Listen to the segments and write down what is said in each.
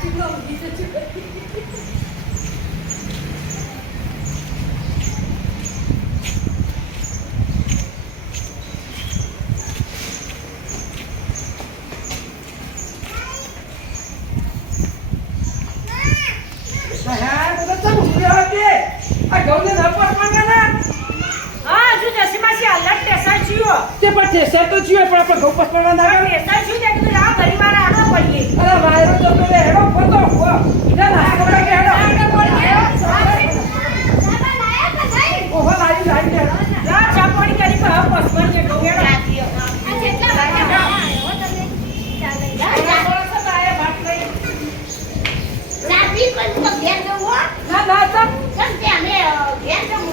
સાચી નો ઊંઘી જતી ટેસર તો જીવે પણ આપણે ઘઉં પસવા ના આવે ટેસર શું દે તું આ પરિવાર આનો પડીએ અરે વાયરો તો પેલે હેડો ફોટો ના ના કોડા કે હેડો ઓહો લાઈ લાઈ જા ચા પાણી કરી પર પસવા જે ઘઉં હેડો આ જેટલા વાગ્યા હો તમે ચાલે જા બોલસો તો આયા ભાત લઈ રાતી પણ તો ઘેર જવો ના ના તો કેમ તે અમે ઘેર જવું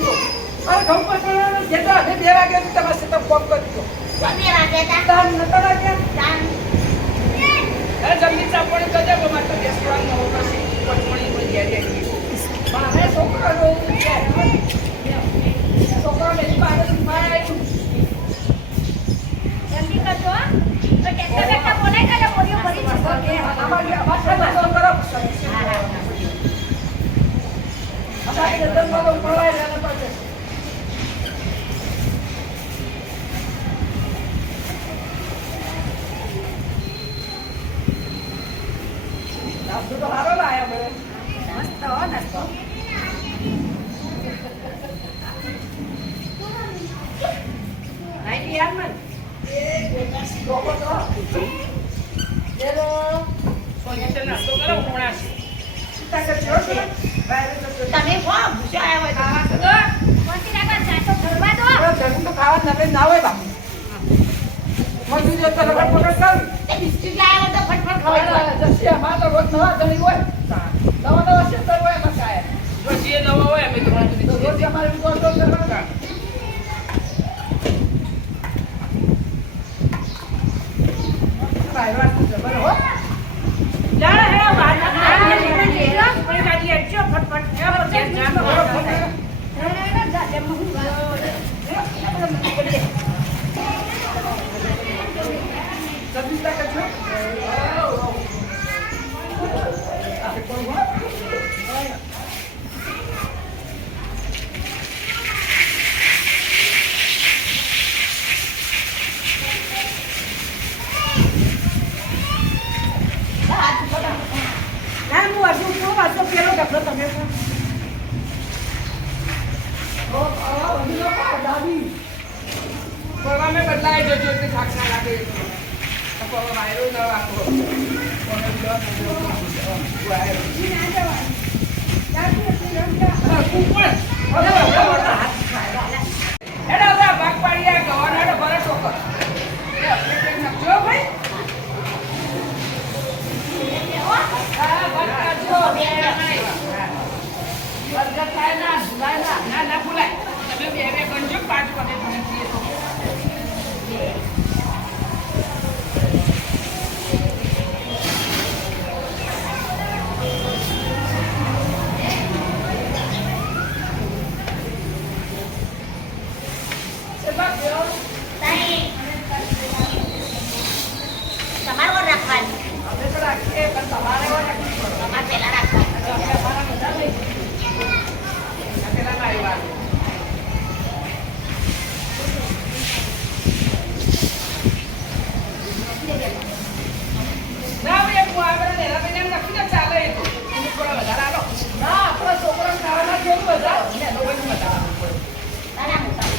અરે ઘઉં પસવા જેટલા હવે 2 વાગે તો તમારે તો કોમ કરી દો તમે વાગે તા તાન નતા લાગે તાન અરે જલ્દી ચાપણી કરજે બો મારે રેસ્ટોરન્ટ નો પછી પચમણી પર ઘેર આવી મારે છોકરા નો છે છોકરા ને બારે મારે આવ્યું જલ્દી કરજો તો ટેક્ટર બેટા બોલાય કાલે બોલ્યો ભરી જતો કે અમારી ભાષા તો કરો અમારી દંડો મળવાય ને પછી તો હારો લાયા મને મસ્ત હો નાસ્તો આઈ યાર મન એ લોકો તો હેલો સોનિયા છે નાસ્તો કરો મોણા છે સીતા કે છો કે બાય તો તમે કો ભૂસા આવ્યા આવા તો કોણથી રાખવા ચાટો ફરવા દો જમીન તો ખાવા નવે ના હોય બાપુ મજૂરી જો તો લગન પકડ કર તે બિસ્કિટ લાવ્યો તો ફટફટ ખવાય જશે માં તો રોજ નવા જણી હોય નવા નવા શેતર હોય મકાય જો જે નવો હોય અમે તમારે તો રોજ અમારે વિગો તો કરવાના ભાઈ વાત જબર હો જાણ હે વાત ના પણ ગાડી અડજો ફટફટ હે પર ઘેર જામ સબીતા કે છો ના હું હજુ તો વાતો પેલો ડબલો તમે પરવામે બદલાય જજો એટલે થાક ના લાગે તો વાયરો ન રાખો કોને ના ભૂલાય તમે બે ગણજો 5 કોને ગણતીએ તો તમારો રાખવાની અમે તો રાખીએ પણ તમારે તમારે પેલા રાખવાની પેલા લાવી વાત ના ભાઈ હું આગળ નેલા પૈયા રાખી દે ચાલે એ તો એને થોડા વધારે આલો ના આપણા છોકરાને ખાવાના કેવું બધા ને તો કોઈ વધારે નાના મોટા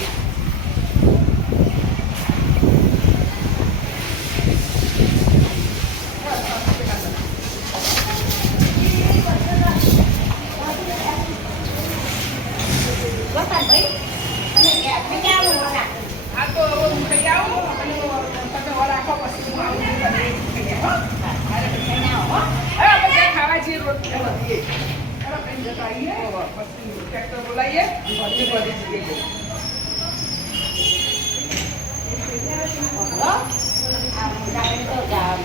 આ તો હવે હું ખાઈ આવું અને તમે ઓર રાખો પછી હું આવું હવે આપણે ખાવા છીએ રોટલી બધીએ હવે કઈ જતા આવીએ પછી ટ્રેક્ટર બોલાવીએ બધી જઈએ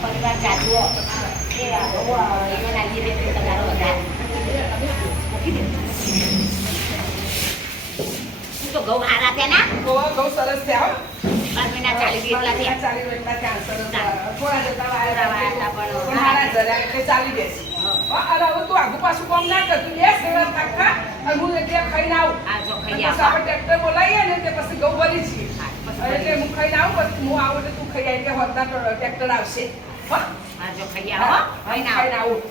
પરિવાર જાજુ એને લાગી દે તમારો વધારે તો ઘઉં હારા છે ના બહુ સરસ છે આવો મહિના ચાલી એટલા છે ચાલી એટલા ચાલ સરસ થોડા જતા થોડા વાયા હતા પણ હારા જરા એટલે ચાલી બેસી હા, અરે હવે તું આગુ પાછું કામ ના કર. તું બેસ ઘરે થાકા અને હું એટલે ખાઈને આવું. આ જો અને ખાઈ પછી આપણે ટ્રેક્ટર બોલાવીએ ને તે પછી ઘઉં ભરી છીએ. પછી એટલે હું ખાઈને આવું પછી હું આવું એટલે તું ખાઈ આવી એટલે હોદના ટ્રેક્ટર આવશે. હા? આ જો ખાઈ આવો ખાઈને ખાઈને આવો આવું.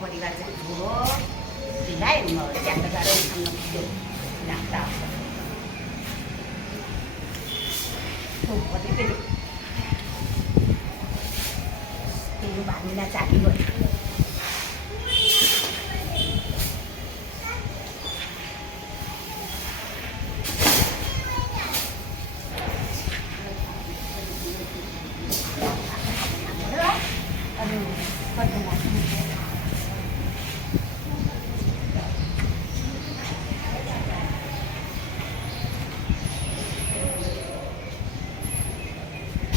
પરિવાર થોડો સિલાય ત્યાં ગાડો નાખતા બધી પેલું પેલું બાંધીને ચાલી હોય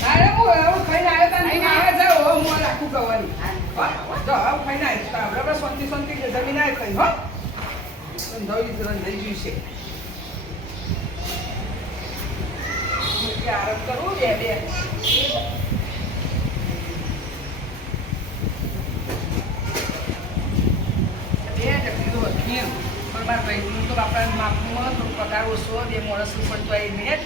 અરે હું ખાઈને આવ્યો તા ને આવે જાવ હવે હું રાખું કવાની. હા? જો હવે ખાઈને આવ્યો તો આપણે શાંતિ શાંતિ જમીને આવી ખાઈ હો. રંધાઈ ગયું છે. કે આરામ કરવું બે બે. બે તકલીફો હતી એમ. પણ મારા ભાઈનું તો આપણા માપમાં થોડું પગાર ઓછો બે માણસ પણ તો એ મેં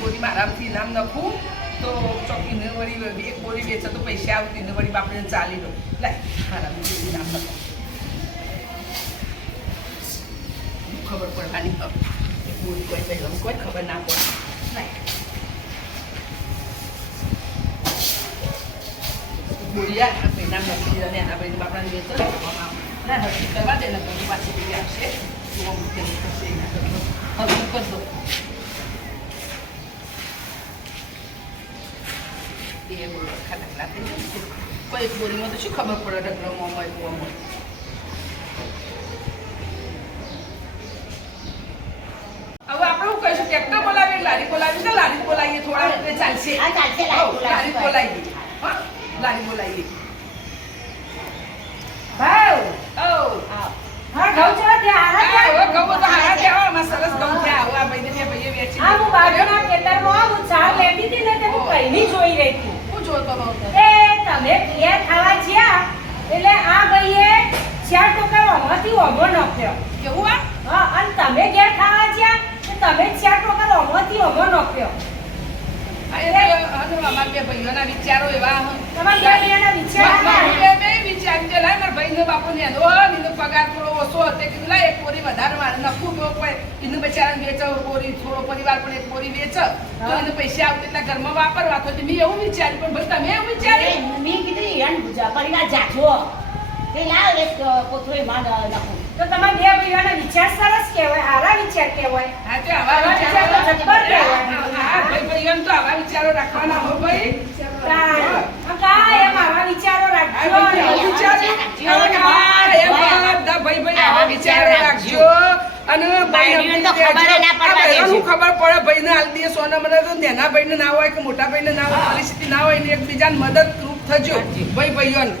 બોરીમાં આરામથી ઇનામ નાખું તો ચોકીને વળી એક બોરી વેચે તો પૈસા આવતી ને વળી બાપને ચાલી દો લાય આરામથી ઇનામ નાખો ખબર પડવાની એક બોરી કોઈ પહેલાં કોઈ ખબર ના પડે લાય બોરી આ ઇનામ નાખી અને એના પછી બાપડાને વેચો ના હજી કરવા દે ને પછી પાછી બીજી આવશે જોવા મૂકેલી થશે એના કરતો હવે કરતો એ બોલો ખાતા કોઈ એક બોરીમાં તો શું ખબર પડે ઢગલામાં હોય કુવામાં હવે આપણે શું કહીશું ટ્રેક્ટર બોલાવીએ લારી બોલાવીએ તો લારી બોલાવીએ થોડા વખતે ચાલશે હા, ચાલશે, લારી બોલાવીએ. લારી બોલાવીએ હા લારી બોલાવીએ ભાવ ઓ હા ઘઉં છે ત્યાં હારા હવે ત્યાં ઘઉં તો હારા થયા આમાં સરસ ઘઉં થયા હવે આ ભાઈને મેં ભાઈએ વેચી આ હું બાજુના ખેતરમાં આવું ચાર લેતી હતી ને તે હું કઈની જોઈ રહી હતી હું જોતો નહોતો એ તમે ઘેર ખાવા જ્યા એટલે આ ભાઈએ 4 ટોકર ઓમાંથી ઓમો નાખ્યો કેવું આ હા અને તમે ઘેર ખાવા જ્યા તો તમે 4 ટોકર ઓમાંથી ઓમો નાખ્યો એટલે અમારા બે ભાઈઓના વિચારો એવા તમારા બે ભાઈઓના વિચાર આવા. બે વિચાર કે લાય મારા ભાઈનો બાપુ ને એનો પગાર થોડો ઓછો હતો કે લાય એક બોરી વધારે મારે નખું તો એનું બચારાને વેચો બોરી થોડો પરિવાર પણ એક બોરી વેચ તો એને પૈસા આવતા એટલા ઘરમાં વાપરવા તો મેં એવું વિચાર્યું પણ ભાઈ તમે એવું વિચાર્યું મેં કીધું યાર પરિવાર જાજો તે લાવ એક કોથળો એમાં નાખું તો તમારા બે ભાઈઓના વિચાર સરસ કહેવાય આરા વિચાર કહેવાય હા તો આવા આવા વિચાર તો જબ્બર કહેવાય. હા ભાઈ ભાઈઓને તો આવા વિચારો રાખવાના હો ભાઈ કાંઈ એમ આવા વિચારો રાખજો આવા વિચારો રાખજો અને ભાઈઓને તો ખબર ના પડવા દેજો. ખબર પડે ભાઈને હાલ દે સોના મને તો નાના ભાઈને ના હોય કે મોટા ભાઈને ના હોય પરિસ્થિતિ ના હોય એને એકબીજાને મદદરૂપ થજો ભાઈ ભાઈઓને